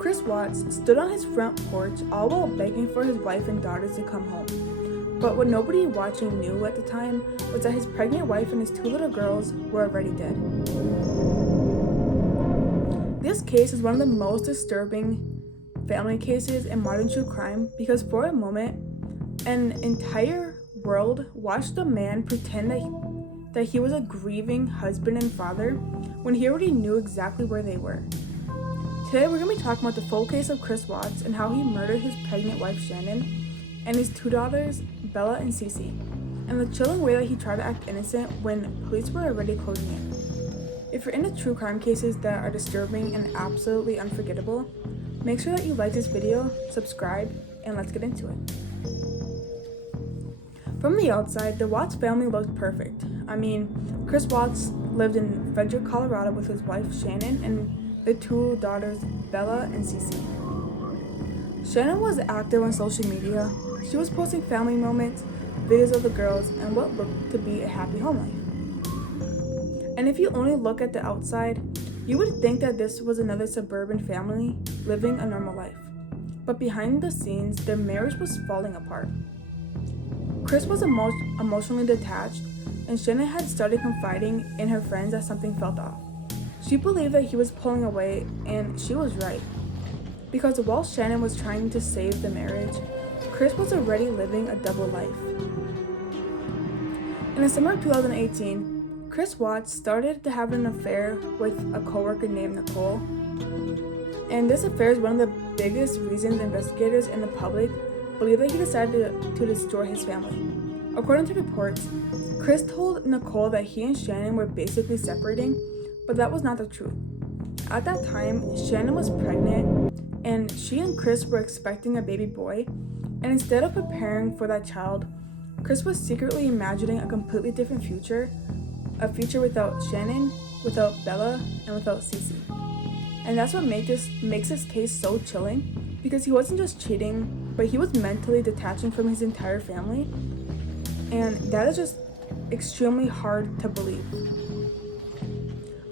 Chris Watts stood on his front porch all while begging for his wife and daughters to come home. But what nobody watching knew at the time was that his pregnant wife and his 2 little girls were already dead. This case is one of the most disturbing family cases in modern true crime because for a moment, an entire world watched a man pretend that he was a grieving husband and father when he already knew exactly where they were. Today we're going to be talking about the full case of Chris Watts and how he murdered his pregnant wife Shanann and his 2 daughters Bella and CeCe, and the chilling way that he tried to act innocent when police were already closing in. If you're into true crime cases that are disturbing and absolutely unforgettable, make sure that you like this video, subscribe, and let's get into it. From the outside, the Watts family looked perfect. I mean, Chris Watts lived in Frederick, Colorado with his wife Shanann and the 2 daughters Bella and CeCe. Shanann was active on social media. She was posting family moments, videos of the girls, and what looked to be a happy home life. And if you only look at the outside, you would think that this was another suburban family living a normal life. But behind the scenes, their marriage was falling apart. Chris was emotionally detached, and Shanann had started confiding in her friends that something felt off. She believed that he was pulling away, and she was right. Because while Shanann was trying to save the marriage, Chris was already living a double life. In the summer of 2018, Chris Watts started to have an affair with a coworker named Nicole. And this affair is one of the biggest reasons investigators and the public believe that he decided to destroy his family. According to reports, Chris told Nicole that he and Shanann were basically separating, but that was not the truth. At that time, Shanann was pregnant, and she and Chris were expecting a baby boy, and instead of preparing for that child, Chris was secretly imagining a completely different future, a future without Shanann, without Bella, and without CeCe. And that's what makes this case so chilling, because he wasn't just cheating, but he was mentally detaching from his entire family, and that is just extremely hard to believe.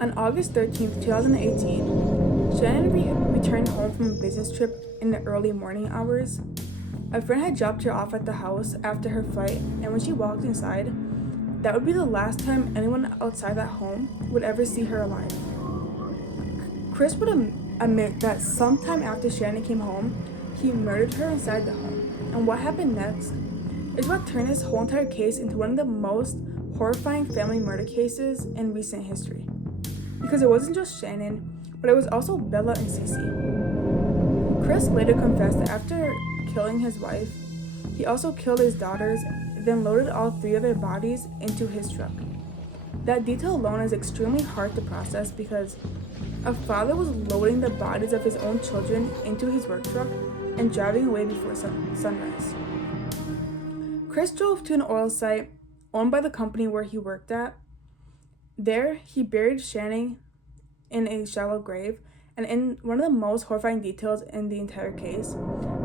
On August 13th, 2018, Shanann returned home from a business trip in the early morning hours. A friend had dropped her off at the house after her flight, and when she walked inside, that would be the last time anyone outside that home would ever see her alive. Chris would admit that sometime after Shanann came home, he murdered her inside the home. And what happened next is what turned this whole entire case into one of the most horrifying family murder cases in recent history. Because it wasn't just Shanann, but it was also Bella and CeCe. Chris later confessed that after killing his wife, he also killed his daughters, then loaded all 3 of their bodies into his truck. That detail alone is extremely hard to process because a father was loading the bodies of his own children into his work truck and driving away before sunrise. Chris drove to an oil site owned by the company where he worked at. There, he buried Shanann in a shallow grave, and in one of the most horrifying details in the entire case,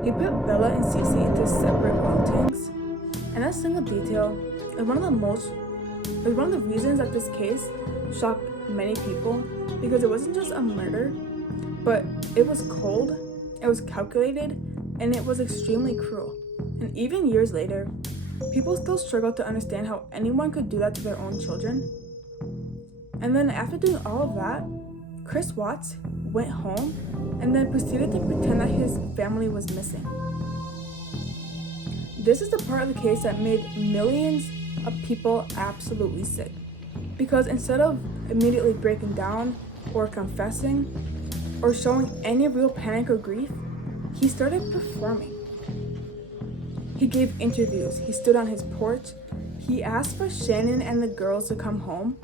he put Bella and CeCe into separate oil tanks. And that single detail is one of the reasons that this case shocked many people, because it wasn't just a murder, but it was cold, it was calculated, and it was extremely cruel. And even years later, people still struggle to understand how anyone could do that to their own children. And then after doing all of that, Chris Watts went home and then proceeded to pretend that his family was missing. This is the part of the case that made millions of people absolutely sick. Because instead of immediately breaking down or confessing or showing any real panic or grief, he started performing. He gave interviews, he stood on his porch, he asked for Shanann and the girls to come home,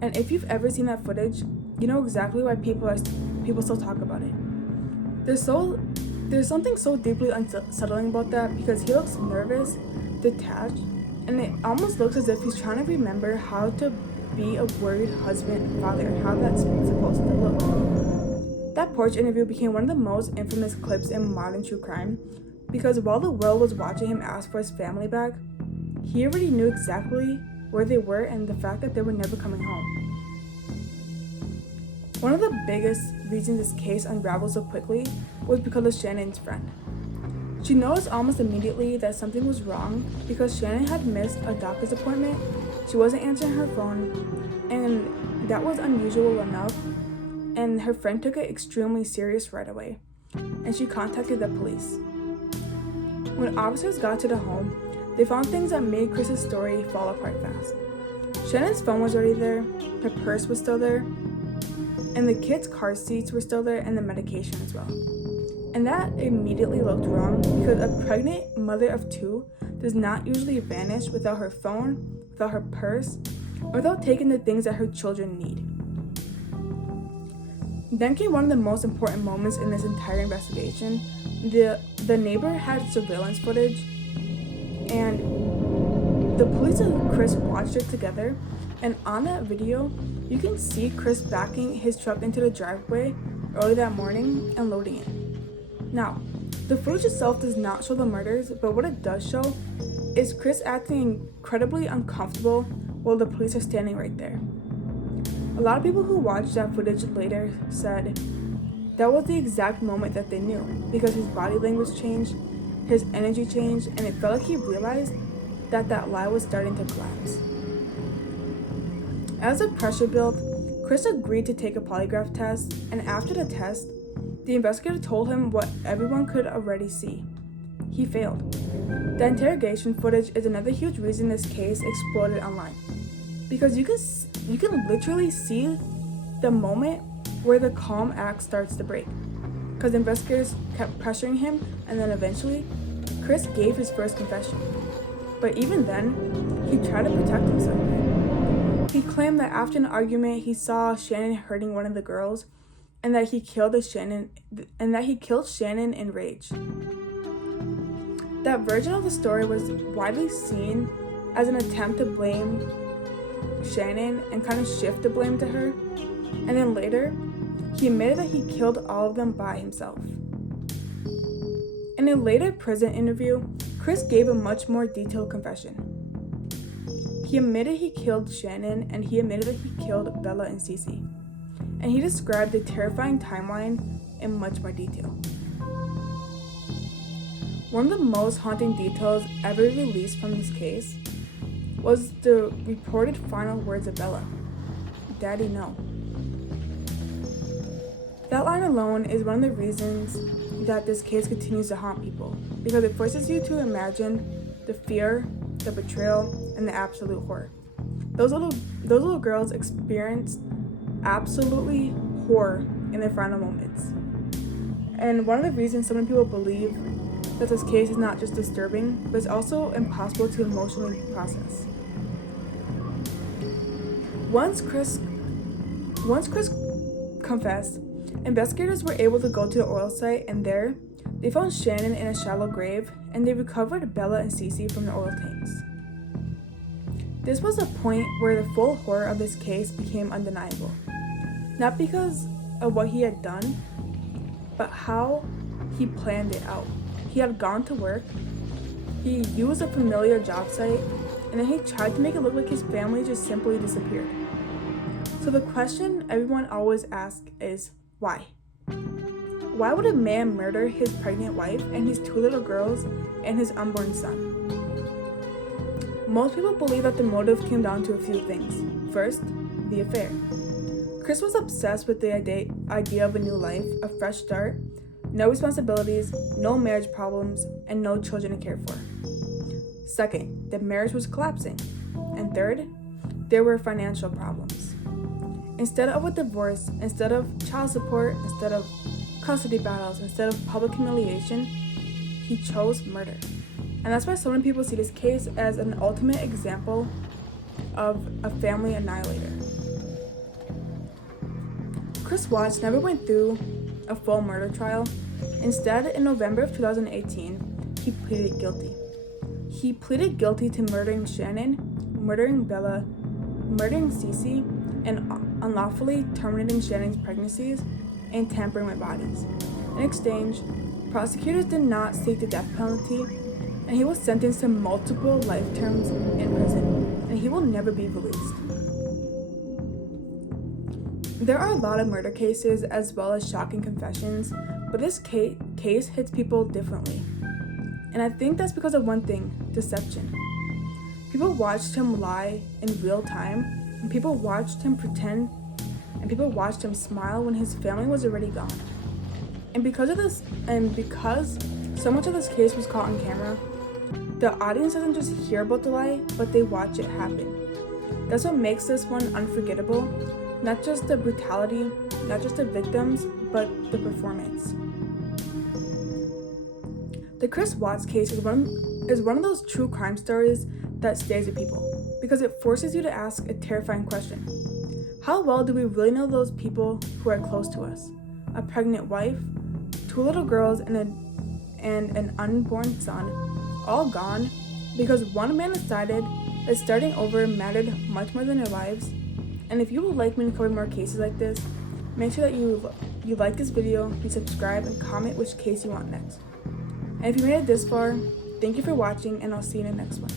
and if you've ever seen that footage, you know exactly why people still talk about it. There's something so deeply unsettling about that because he looks nervous, detached, and it almost looks as if he's trying to remember how to be a worried husband and father, how that's supposed to look. That porch interview became one of the most infamous clips in modern true crime because while the world was watching him ask for his family back, he already knew exactly where they were and the fact that they were never coming home. One of the biggest reasons this case unraveled so quickly was because of Shannon's friend. She noticed almost immediately that something was wrong because Shanann had missed a doctor's appointment, she wasn't answering her phone, and that was unusual enough, and her friend took it extremely serious right away, and she contacted the police. When officers got to the home, they found things that made Chris's story fall apart fast. Shannon's phone was already there, her purse was still there, and the kids' car seats were still there, and the medication as well. And that immediately looked wrong because a pregnant mother of 2 does not usually vanish without her phone, without her purse, or without taking the things that her children need. Then came one of the most important moments in this entire investigation. The neighbor had surveillance footage, and the police and Chris watched it together, and on that video, you can see Chris backing his truck into the driveway early that morning and loading it. Now, the footage itself does not show the murders, but what it does show is Chris acting incredibly uncomfortable while the police are standing right there. A lot of people who watched that footage later said that was the exact moment that they knew, because his body language changed, his energy changed, and it felt like he realized that lie was starting to collapse. As the pressure built, Chris agreed to take a polygraph test, and after the test, the investigator told him what everyone could already see. He failed. The interrogation footage is another huge reason this case exploded online, because you can literally see the moment where the calm act starts to break, because investigators kept pressuring him, and then eventually, Chris gave his first confession. But even then, he tried to protect himself. He claimed that after an argument, he saw Shanann hurting one of the girls, and that he killed Shanann in rage. That version of the story was widely seen as an attempt to blame Shanann and kind of shift the blame to her, and then later, he admitted that he killed all of them by himself. In a later prison interview, Chris gave a much more detailed confession. He admitted he killed Shanann, and he admitted that he killed Bella and CeCe. And he described the terrifying timeline in much more detail. One of the most haunting details ever released from this case was the reported final words of Bella, "Daddy, no." That line alone is one of the reasons that this case continues to haunt people, because it forces you to imagine the fear, the betrayal, and the absolute horror. Those little girls experienced absolutely horror in their final moments. And one of the reasons so many people believe that this case is not just disturbing, but it's also impossible to emotionally process. Once Chris confessed, investigators were able to go to the oil site, and there, they found Shanann in a shallow grave, and they recovered Bella and CeCe from the oil tanks. This was a point where the full horror of this case became undeniable. Not because of what he had done, but how he planned it out. He had gone to work, he used a familiar job site, and then he tried to make it look like his family just simply disappeared. So the question everyone always asks is, why? Why would a man murder his pregnant wife and his 2 little girls and his unborn son? Most people believe that the motive came down to a few things. First, the affair. Chris was obsessed with the idea of a new life, a fresh start, no responsibilities, no marriage problems, and no children to care for. Second, the marriage was collapsing. And third, there were financial problems. Instead of a divorce, instead of child support, instead of custody battles, instead of public humiliation, he chose murder. And that's why so many people see this case as an ultimate example of a family annihilator. Chris Watts never went through a full murder trial. Instead, in November of 2018, he pleaded guilty. He pleaded guilty to murdering Shanann, murdering Bella, murdering CeCe, and unlawfully terminating Shannon's pregnancies and tampering with bodies. In exchange, prosecutors did not seek the death penalty, and he was sentenced to multiple life terms in prison, and he will never be released. There are a lot of murder cases as well as shocking confessions, but this case hits people differently. And I think that's because of one thing: deception. People watched him lie in real time, and people watched him pretend, and people watched him smile when his family was already gone. And because so much of this case was caught on camera, the audience doesn't just hear about the lie, but they watch it happen. That's what makes this one unforgettable. Not just the brutality, not just the victims, but the performance. The Chris Watts case is one of those true crime stories that stays with people because it forces you to ask a terrifying question. How well do we really know those people who are close to us? A pregnant wife, 2 little girls, and an unborn son, all gone because one man decided that starting over mattered much more than their lives. And if you would like me to cover more cases like this, make sure that you like this video, you subscribe, and comment which case you want next. And if you made it this far, thank you for watching, and I'll see you in the next one.